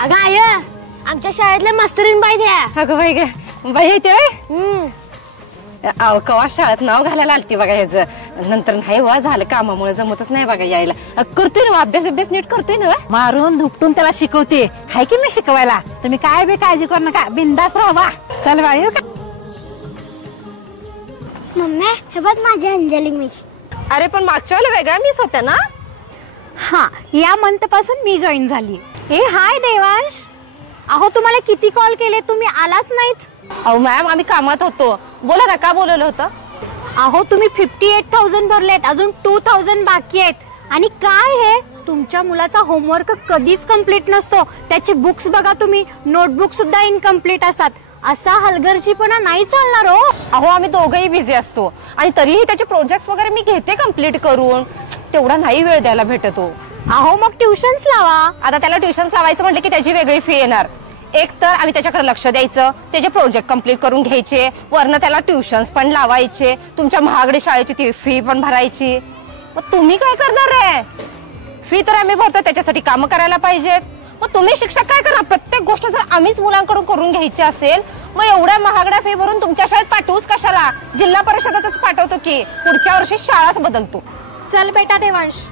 अगं आय आमच्या शाळेतल्या मास्तरीन बाई द्या. अगं बाई ग बाई येते अहो कवा शाळेत नाव घालायला आलती बघा ह्याचं. नंतर नाही वा झालं कामामुळे जमतच नाही बघा यायला. करतोय ना अभ्यास नीट करतोय ना. मारून धुपटून त्याला शिकवते. हाय की मी शिकवायला. तुम्ही काय बे काळजी करू नका. बिंदास राहा. चल बाई येऊ का. मम्मी हे बघ माझी अंजली मिस. अरे पण मागच्या वेळेला वेगळ्या मिस होत्या ना. हा या मंथ पासून मी जॉईन झाली. ए हाय देवांश. अहो तुम्हाला किती कॉल केले तुम्ही आलाच नाहीत. अहो मॅम आम्ही कामात होतो. बोला ना का बोलवलं होतं. अहो तुम्ही 58,000 भरलेत अजून 2,000 बाकी आहेत. आणि काय हे तुमच्या मुलाचा होमवर्क कधीच कंप्लीट नसतो. त्याचे बुक्स बघा तुम्ही नोटबुक सुद्धा इनकम्प्लीट असतात. असा हलगर्जीपणा नाही चालणार हो. अहो आम्ही दोघंही बिझी असतो आणि तरीही त्याचे प्रोजेक्ट्स वगैरे मी घेते कंप्लीट करून. तेवढा नाही वेळ द्यायला भेटतो. अहो मग ट्युशन्स लावा. आता त्याला ट्युशन्स लावायचं म्हटलं की त्याची वेगळी फी येणार. एक तर आम्ही त्याच्याकडे लक्ष द्यायचं त्याचे प्रोजेक्ट कंप्लीट करून घ्यायचे वरनं त्याला ट्युशन्स पण लावायचे तुमच्या महागडी शाळेची ती फी पण भरायची. मग तुम्ही काय करणार आहे. फी तर आम्ही भरतो त्याच्यासाठी कामं करायला पाहिजेत. मग तुम्ही शिक्षक काय करा. प्रत्येक गोष्ट जर आम्हीच मुलांकडून करून घ्यायची असेल मग एवढ्या महागड्या फी भरून तुमच्या शाळेत पाठवूच कशाला. जिल्हा परिषदेतच पाठवतो की पुढच्या वर्षी शाळाच बदलतो. चल बेटा देवांश.